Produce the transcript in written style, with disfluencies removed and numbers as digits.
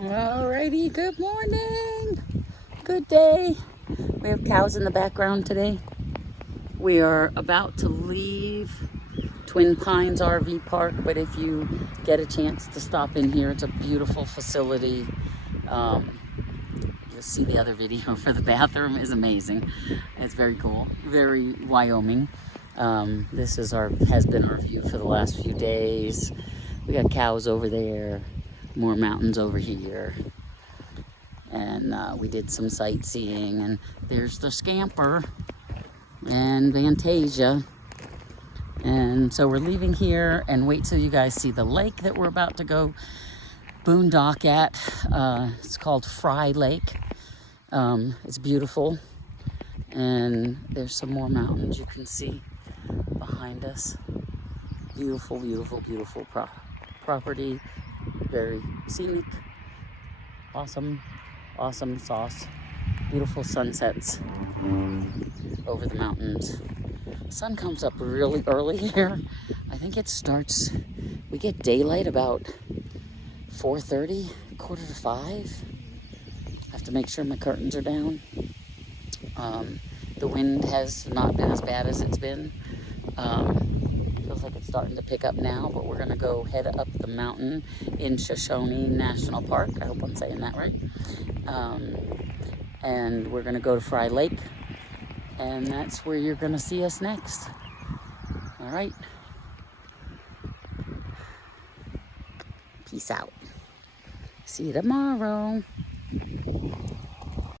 Alrighty, good morning. Good day. We have cows in the background today. We are about to leave Twin Pines RV Park, but if you get a chance to stop in here, it's a beautiful facility. You'll see the other video for the bathroom is amazing. It's very cool, very Wyoming. This is has been our view for the last few days. We got cows over there, more mountains over here. And we did some sightseeing, and there's the Scamper and Fantasia. And so we're leaving here, and wait till you guys see the lake that we're about to go boondock at. It's called Fry Lake. It's beautiful, and there's some more mountains you can see behind us. Beautiful, beautiful, beautiful property. Very scenic. Awesome sauce. Beautiful sunsets over the mountains. Sun comes up really early here. I think it starts, we get daylight about 4:30, 4:45. I have to make sure my curtains are down. The wind has not been as bad as it's been. Feels like it's starting to pick up now, but we're gonna go head up the mountain in Shoshone National Park. I hope I'm saying that right. And we're gonna go to Fry Lake, and that's where you're gonna see us next. All right. Peace out. See you tomorrow.